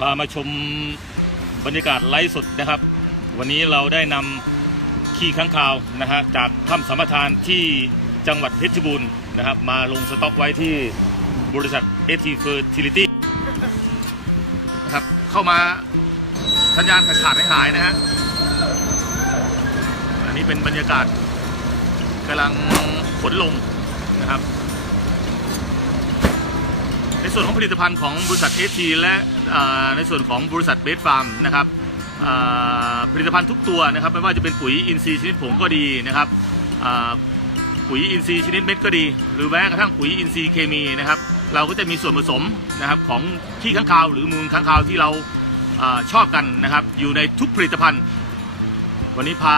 พามาชมบรรยากาศไลฟ์สดนะครับ วันนี้เราได้นำขี้ค้างคาวนะฮะจากถ้ำสัมปทานที่จังหวัดเพชรบูรณ์นะครับ มาลงสต็อกไว้ที่บริษัท ST Fertility นะครับเข้ามาสัญญาณขาดขาดหายนะฮะอันนี้เป็นบรรยากาศกำลังขนลงนะครับ ส่วนของผลิตภัณฑ์ของบริษัทเอทีและในส่วนของบริษัทเบสฟาร์มนะครับผลิตภัณฑ์ทุกตัวนะครับไม่ว่าจะเป็นปุ๋ยอินทรีย์ชนิดผงก็ดีนะครับปุ๋ยอินทรีย์ชนิดเม็ดก็ดี หรือแม้กระทั่งปุ๋ยอินทรีย์เคมีนะครับเราก็จะมีส่วนผสมนะครับของขี้ข้างคาวหรือมูลข้างคาวที่เราอาชอบกันนะครับอยู่ในทุกผลิตภัณฑ์ วันนี้พา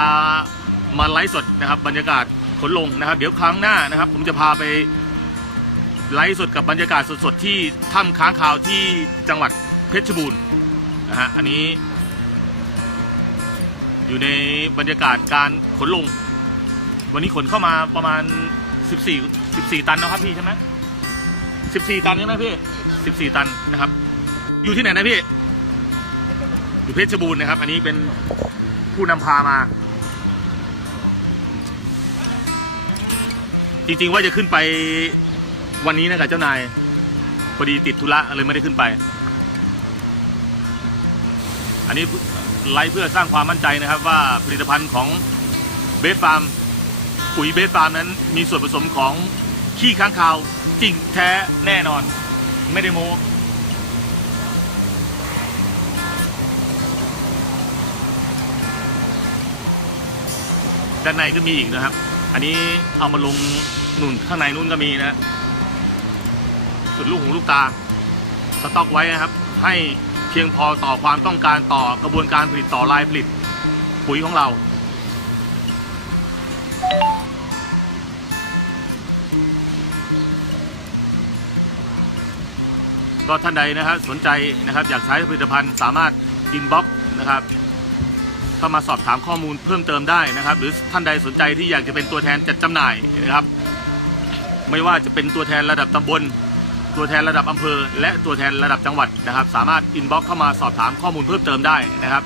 มาไลฟ์สดนะครับบรรยากาศขนลงนะครับ เดี๋ยวครั้งหน้านะครับ ผมจะพาไป ไลฟ์สดกับบรรยากาศสดๆที่ถ้ำค้างคาวที่จังหวัดเพชรบูรณ์นะฮะ อันนี้อยู่ในบรรยากาศการขนลง วันนี้ขนเข้ามาประมาณ 14 14 ตันนะครับพี่ใช่ไหม14 ตันใช่ไหมพี่ 14 ตันนะครับ อยู่ที่ไหนนะพี่ อยู่เพชรบูรณ์นะครับ อันนี้เป็นผู้นำพามาจริงๆว่าจะขึ้นไป วันนี้นะครับเจ้านายพอดีติดธุระเลยไม่ได้ขึ้นไป อันนี้ไลฟ์เพื่อสร้างความมั่นใจนะครับ ว่าผลิตภัณฑ์ของเบสฟาร์มปุ๋ยเบสฟาร์มนั้น มีส่วนผสมของขี้ค้างคาวจริงแท้แน่นอน ไม่ได้โม้ด้านในก็มีอีกนะครับ อันนี้เอามาลงหนุนข้างในนู้นก็มีนะ สุดลูกหูลูกตา สต็อกไว้นะครับ ให้เพียงพอต่อความต้องการต่อกระบวนการผลิตต่อลายผลิต ปุ๋ยของเรา ก็ท่านใดนะครับสนใจนะครับอยากใช้ผลิตภัณฑ์สามารถอินบ็อกนะครับเข้ามาสอบถามข้อมูลเพิ่มเติมได้นะครับ หรือท่านใดสนใจที่อยากจะเป็นตัวแทนจัดจำหน่ายนะครับ ไม่ว่าจะเป็นตัวแทนระดับตำบล ตัวแทนระดับอำเภอ และตัวแทนระดับจังหวัดนะครับ สามารถอินบ็อกเข้ามาสอบถามข้อมูลเพิ่มเติมได้นะครับ